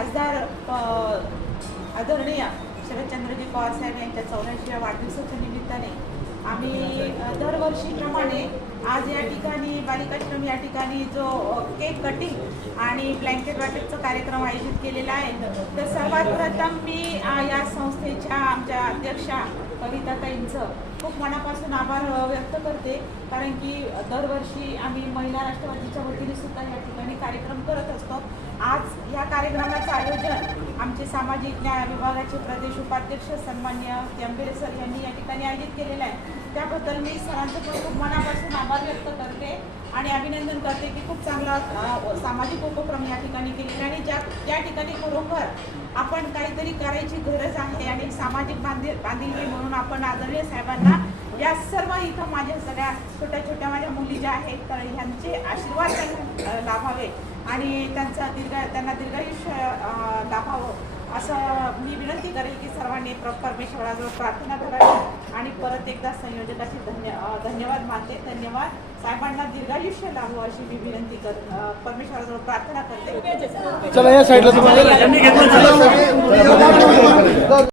खासदार आदरणीय शरदचंद्रजी पवार साहेब यांच्या चौऱ्याऐंशीव्या वाढदिवसाच्या निमित्ताने आम्ही दरवर्षीप्रमाणे आज या ठिकाणी बालिकाश्रम या ठिकाणी जो केक कटिंग आणि ब्लँकेट वाटपचा कार्यक्रम आयोजित केलेला आहे. तर सर्वात प्रथम मी या संस्थेच्या आमच्या अध्यक्षा कविताताईंचं खूप मनापासून आभार व्यक्त करते. कारण की दरवर्षी आम्ही महिला राष्ट्रवादीच्या वतीने सुद्धा या ठिकाणी कार्यक्रम करत असतो. आयोजन. आमचे सामाजिक न्याय विभागाचे प्रदेश उपाध्यक्ष सन्मान्य केंबेरे सर यांनी या ठिकाणी आयोजित केलेलं आहे. त्याबद्दल मी सरांचं पण खूप मनापासून आभार व्यक्त करते आणि अभिनंदन करते की खूप चांगला सामाजिक उपक्रम या ठिकाणी केलेला आहे. आणि ज्या ज्या ठिकाणी खरोखर आपण काहीतरी करायची गरज आहे आणि सामाजिक बांधील बांधिलकी म्हणून आपण आदरणीय साहेबांना या सर्व इथं माझ्या सगळ्या छोट्या छोट्या माझ्या मुली ज्या आहेत तर ह्यांचे आशीर्वाद त्यांना लाभावे. आणि त्यांचा दीर्घ त्यांना दीर्घायुष्य लाभावं. असं मी विनंती करेल की सर्वांनी प्र परमेश्वराजवळ प्रार्थना करावी आणि परत एकदा संयोजकाचे धन्य धन्यवाद मानते. धन्यवाद. साहेबांना दीर्घायुष्य लाभो अशी मी विनंती कर परमेश्वराजवळ प्रार्थना करते. चला या साईडला